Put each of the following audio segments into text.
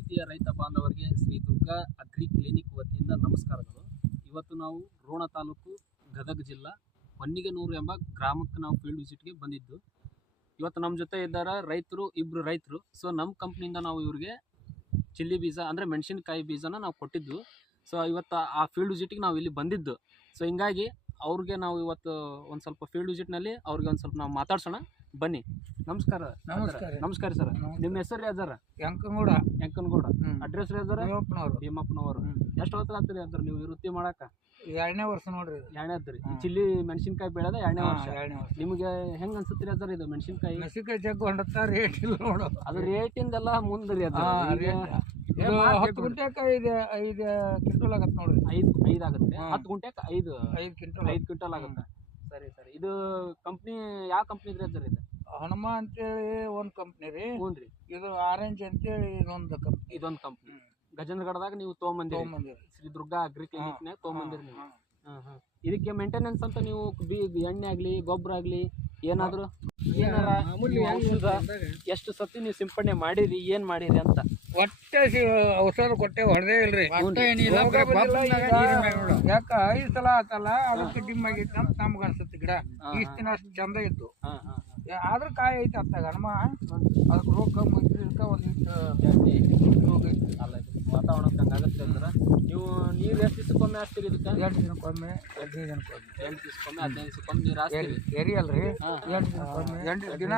ಪ್ರೀತಿಯ ರೈತ ಬಾಂಧವರಿಗೆ ಶ್ರೀ ದುರ್ಗಾ ಅಗ್ರಿ ಕ್ಲಿನಿಕ್ ವತಿಯಿಂದ ನಮಸ್ಕಾರಗಳು. ಇವತ್ತು ನಾವು ರೋಣ ತಾಲೂಕು ಗದಗ ಜಿಲ್ಲಾ ಹೊನ್ನಿಗೆನೂರು ಎಂಬ ಗ್ರಾಮಕ್ಕೆ ನಾವು ಫೀಲ್ಡ್ ವಿಸಿಟ್ಗೆ ಬಂದಿದ್ದು. ಇವತ್ತು ನಮ್ಮ ಜೊತೆ ಇದ್ದಾರೆ ಇಬ್ಬರು ರೈತರು. ಸೊ ನಮ್ಮ ಕಂಪ್ನಿಯಿಂದ ನಾವು ಇವ್ರಿಗೆ ಚಿಲ್ಲಿ ಬೀಜ ಅಂದರೆ ಮೆಣಸಿನಕಾಯಿ ಬೀಜನ ನಾವು ಕೊಟ್ಟಿದ್ದು. ಸೊ ಇವತ್ತು ಆ ಫೀಲ್ಡ್ ವಿಸಿಟ್ಗೆ ನಾವು ಇಲ್ಲಿ ಬಂದಿದ್ದು. ಸೊ ಹಿಂಗಾಗಿ ಅವ್ರಿಗೆ ನಾವು ಇವತ್ತು ಒಂದು ಸ್ವಲ್ಪ ಫೀಲ್ಡ್ ವಿಸಿಟ್ನಲ್ಲಿ ಅವ್ರಿಗೆ ಒಂದು ಸ್ವಲ್ಪ ನಾವು ಮಾತಾಡ್ಸೋಣ ಬನ್ನಿ. ನಮಸ್ಕಾರ. ನಮಸ್ಕಾರ ಸರ್. ನಿಮ್ಮ ಹೆಸರು ಯಾವ್ದಾರ? ಎಂಕನಗೌಡ. ಅಡ್ರೆಸ್ ಯಾವ್ದಾರ? ಭೀಮಪ್ಪನವರು. ಎಷ್ಟು ಹೊತ್ತು ಆಗ್ತದೆ ಅಂದ್ರೆ ನೀವು ವೃತ್ತಿ ಮಾಡಕ್ಕೆ? 2ನೇ ವರ್ಷ ನೋಡ್ರಿ. 2ನೇದ್ರಿ. ಚಿಲ್ಲಿ ಮೆಣಸಿನಕಾಯಿ ಬೆಳೆದ 2ನೇ ವರ್ಷ. ನಿಮಗೆ ಹೆಂಗ್ ಅನ್ಸುತ್ತೆ ಸರ್ ಇದು ಮೆಣಸಿನಕಾಯಿ? ಜಗ್ ಹೊಂಡತ್ತ ರೇಟ್ ಇಲ್ಲ ನೋಡು. ಅದು ರೇಟಿಂದೆಲ್ಲ ಮುಂದ್ರಿ. ಅದು 10 ಗುಂಟೆಗೆ 5 ಕ್ವಿಂಟಲ್ ಆಗತ್ತೆ ನೋಡ್ರಿ. 5 ಆಗುತ್ತೆ. 10 ಗುಂಟೆಗೆ 5 ಕ್ವಿಂಟಲ್ ಆಗುತ್ತೆ. ಸರಿ ಸರಿ. ಇದು ಕಂಪ್ನಿ ಯಾವ ಕಂಪ್ನಿ ಇದ್ರಿ ಸರ್? ಇದು ಹನುಮ ಅಂತೇಳಿ ಒಂದು ಕಂಪ್ನಿ ರೀ. ಹ್ಞೂ ರೀ. ಇದು ಆರೆಂಜ್ ಅಂತೇಳಿ ಇದೊಂದು ಕಂಪ್ನಿ. ಗಜೇಂದ್ರಗಡದಾಗ ನೀವು ತೊಗೊಂಬಂದಿರಿ. ಶ್ರೀ ದುರ್ಗಾ ಅಗ್ರಿ ಕ್ಲಿನಿಕ್ನಾಗ ತೊಗೊಂಬಂದಿರಿ ನೀವು. ಇದಕ್ಕೆ ಮೇಂಟೆನೆನ್ಸ್ ಅಂತ ನೀವು ಎಣ್ಣೆ ಆಗಲಿ ಗೊಬ್ಬರ ಆಗಲಿ ಏನಾದರೂ ಎಷ್ಟು ಸತಿ ನೀವು ಸಿಂಪಡಣೆ ಮಾಡಿರಿ, ಏನು ಮಾಡಿರಿ ಅಂತ? ಒಟ್ಟೆ ಔಷಧ ಕೊಟ್ಟೆ ಹೊಡೆದೇ ಇಲ್ರಿ. ಯಾಕ 5 ಸಲ ಆತಲ್ಲ, ಅದಕ್ಕೆ ಡಿಮ್ ಆಗೈತಿ ಅಂತ ನಮ್ಗೆ ಅನ್ಸುತ್ತೆ. ಗಿಡ ಇಷ್ಟು ದಿನ ಅಷ್ಟು ಚಂದ ಇತ್ತು, ಆದ್ರ ಕಾಯಿ ಐತಿ ಅತ್ತಾಗ ಹನುಮ. ಅದಕ್ಕೆ ರೋಗ ಕಮ್ಮಿ ಇದ್ಕ ಒಂದಿಷ್ಟು ರೋಗ ಐತಿ. ಅಲ್ಲ, ವಾತಾವರಣಕ್ಕೆ ಹಂಗಾಗುತ್ತೆ ಅಂದ್ರೆ ನೀವು ನೀರು ಎಷ್ಟು ದಿವಸಕ್ಕೊಮ್ಮೆ ಹಾಕ್ತೀರಿ ಇದಕ್ಕೆ? 8 ದಿನಕ್ಕೊಮ್ಮೆ 15 ದಿನಕ್ಕೊಮ್ಮೆ 8 ದಿವಸಕ್ಕೊಮ್ಮೆ 15 ದಿವಸಕ್ಕೊಮ್ಮೆ ನೀರು ಹಾಕ್ತೀರಿ. ಎರಿಯಲ್ರಿ. 8 ದಿನಕ್ಕೊಮ್ಮೆ 8 ದಿನ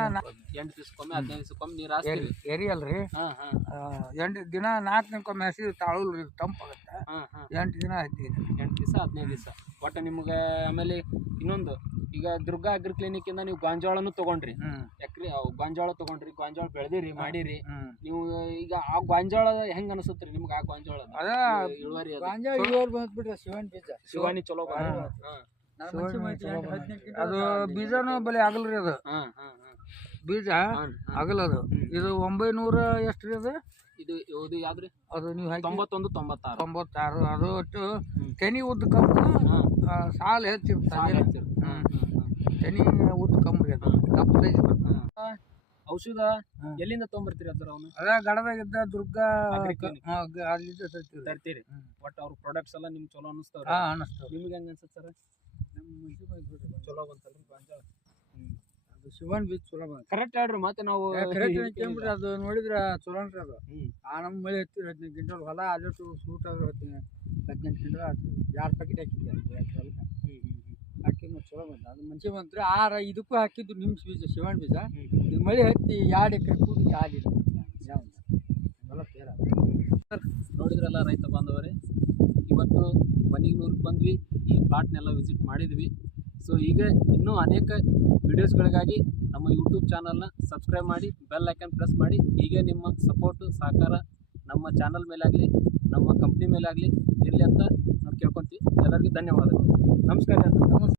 8 ದಿವಸಕ್ಕೊಮ್ಮೆ 15 ದಿವಸಕ್ಕೊಮ್ಮೆ ನೀರು ಹಾಕ್ತೀರಿ. ಎರಿಯಲ್ರಿ. 8 ದಿನ 4 ದಿನಕ್ಕೊಮ್ಮೆ ಹಸಿ ತಾಳುಲ್ರಿ, ತಂಪಾಗುತ್ತೆ. 8 ದಿನ 8 ದಿವಸ 15 ದಿವಸ ಒಟ್ಟು ನಿಮ್ಗೆ. ಆಮೇಲೆ ಇನ್ನೊಂದು, ಈಗ ದುರ್ಗಾ ಅಗ್ರಿ ಕ್ಲಿನಿಕ್ ಇಂದ ನೀವು ಗಾಂಜಾಳನು ತಗೊಂಡ್ರಿ, ಎಕ್ರೆ ಗಾಂಜಾಳ ತಗೊಂಡ್ರಿ, ಗಾಂಜಾಳ ಬೆಳೆದಿರಿ ಮಾಡಿರಿ ನೀವು. ಈಗ ಆ ಗಾಂಜಾಳ ಹೆಂಗ್ ಅನಿಸುತ್ರಿ ನಿಮ್ಗೆ? ಆ ಗಾಂಜಾಳ ಇಳುವರಿ ಬಂದ್ಬಿಟ್ರೆ ಶಿವಾನಿ ಚಲೋ ಅದು ಬೀಜನೂ ಬಲಿ ಆಗಲ್ರಿ. ಅದು ಬೀಜ ಆಗಲ್ಲದು. ಇದು 900 ಎಷ್ಟು ರೀ ಅದು? ಇದು ಯಾವ್ದ್ರಿ? ಅದು ನೀವು 91 96. ಅದು ಒಟ್ಟು ತೆನಿ ಉದ್ದ ಕಮ್ಮು, ಸಾಲ ಹೆಚ್ಚಿರ್ತಾರೆ. ತೆನಿ ಉದ್ದ ಕಮ್ಮಿ ರೀ. ಅದು ಕಪ್ಪು ಸೈಜ್ ಬರ್ತದೆ. ಔಷಧ ಎಲ್ಲಿಂದ ತೊಗೊಂಬರ್ತೀರಿ ಅದ್ರ? ಅವನು ಅದ ಗಡದಾಗಿದ್ದ ದುರ್ಗಾ ಅಲ್ಲಿಂದ ತರ್ತೀರಿ. ಒಟ್ಟು ಅವ್ರ ಪ್ರಾಡಕ್ಟ್ಸ್ ಎಲ್ಲ ನಿಮ್ಗೆ ಚಲೋ ಅನಿಸ್ತಾವ? ಅನಿಸ್ತಾವ. ನಿಮ್ಗೆ ಹೆಂಗ ಅನ್ಸುತ್ತೆ ಸರ್? ಚಲೋ ಬಂತಲ್ರಿ ಗಾಂಜಾಳ? ಅದು ಶಿವನ್ ಬೀಜ ಚಲೋ ಬಂತ. ಕರೆಕ್ಟ್ ಹೇಳ್ರಿ. ಮತ್ತೆ ನಾವು ಅದು ನೋಡಿದ್ರ ಚಲೋ ಅನ್ರಿ. ಅದು ನಮ್ಮ ಮಳೆ ಹತ್ತಿರ 15 ಕ್ವಿಂಟಲ್ ಹೊಲ ಅಲ್ಲಿಟ್ಟು ಸೂಟ್ ಆದ್ರೆ 18 ಕ್ವಿಂಟಲ್ ಆಯ್ತು. 2 ಪ್ಯಾಕೆಟ್ ಹಾಕಿದ್ವಿ ಹಾಕಿ ಚಲೋ ಬಂತ. ಅದು ಮಂಚಿ ಬಂತ್ರಿ. ಇದಕ್ಕೂ ಹಾಕಿದ್ದು ನಿಮ್ ಬೀಜ ಶಿವನ್ ಬೀಜ. ಇದು ಮಳೆ ಹತ್ತಿ 2 ಎಕರೆ ಕೂಡಿ ಆಗಿಲ್ಲ. ನೋಡಿದ್ರಲ್ಲ ರೈತ ಬಾಂಧವರೇ, ಇವತ್ತು ಹೊನ್ನಿಗೆನೂರಿಗೆ ಬಂದ್ವಿ. ಈ ಪ್ಲಾಟ್ನೆಲ್ಲ ವಿಸಿಟ್ ಮಾಡಿದ್ವಿ. ಸೊ ಈಗ ಇನ್ನೂ ಅನೇಕ ವಿಡಿಯೋಸ್ಗಳಿಗಾಗಿ ನಮ್ಮ ಯೂಟ್ಯೂಬ್ ಚಾನಲ್ನ ಸಬ್ಸ್ಕ್ರೈಬ್ ಮಾಡಿ, ಬೆಲ್ ಐಕನ್ ಪ್ರೆಸ್ ಮಾಡಿ. ಹೀಗೆ ನಿಮ್ಮ ಸಪೋರ್ಟು ಸಹಕಾರ ನಮ್ಮ ಚಾನಲ್ ಮೇಲಾಗಲಿ, ನಮ್ಮ ಕಂಪ್ನಿ ಮೇಲಾಗಲಿ ಇರಲಿ ಅಂತ ನಾವು ಕೇಳ್ಕೊತೀವಿ. ಎಲ್ಲರಿಗೂ ಧನ್ಯವಾದಗಳು. ನಮಸ್ಕಾರ.